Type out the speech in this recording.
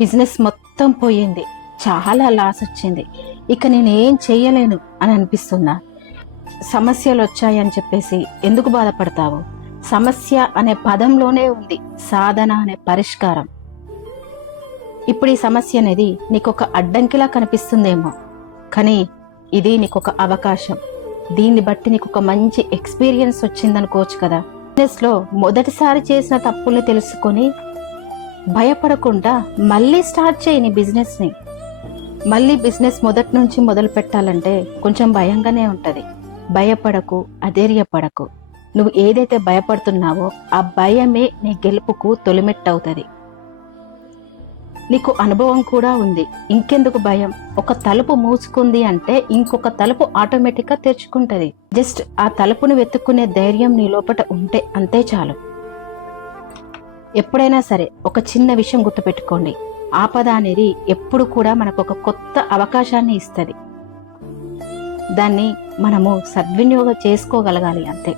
Business మొత్తం పోయింది, చాలా లాస్ వచ్చింది, ఇక నేనేం చెయ్యలేను అని అనిపిస్తున్నా. సమస్యలు వచ్చాయని చెప్పేసి ఎందుకు బాధపడతావు? సమస్య అనే పదంలోనే ఉంది సాధన అనే పరిష్కారం. ఇప్పుడు ఈ సమస్య అనేది నీకు ఒక అడ్డంకిలా కనిపిస్తుందేమో, కానీ ఇది నీకు ఒక అవకాశం. దీన్ని బట్టి నీకు ఒక మంచి ఎక్స్పీరియన్స్ వచ్చిందనుకోవచ్చు కదా. బిజినెస్ లో మొదటిసారి చేసిన తప్పుల్ని తెలుసుకొని భయపడకుండా మళ్ళీ స్టార్ట్ చేయి నీ బిజినెస్ ని. మళ్ళీ బిజినెస్ మొదటి నుంచి మొదలు పెట్టాలంటే కొంచెం భయంగానే ఉంటది. భయపడకు, అధైర్యపడకు. నువ్వు ఏదైతే భయపడుతున్నావో ఆ భయమే నీ గెలుపుకు తొలిమెట్టవుతుంది. నీకు అనుభవం కూడా ఉంది, ఇంకెందుకు భయం? ఒక తలుపు మూసుకుంది అంటే ఇంకొక తలుపు ఆటోమేటిక్ గా తెరుచుకుంటది. జస్ట్ ఆ తలుపును వెతుక్కునే ధైర్యం నీ లోపట ఉంటే అంతే చాలు. ఎప్పుడైనా సరే ఒక చిన్న విషయం గుర్తుపెట్టుకోండి, ఆపద అనేది ఎప్పుడు కూడా మనకు ఒక కొత్త అవకాశాన్ని ఇస్తుంది. దాన్ని మనము సద్వినియోగం చేసుకోగలగాలి అంతే.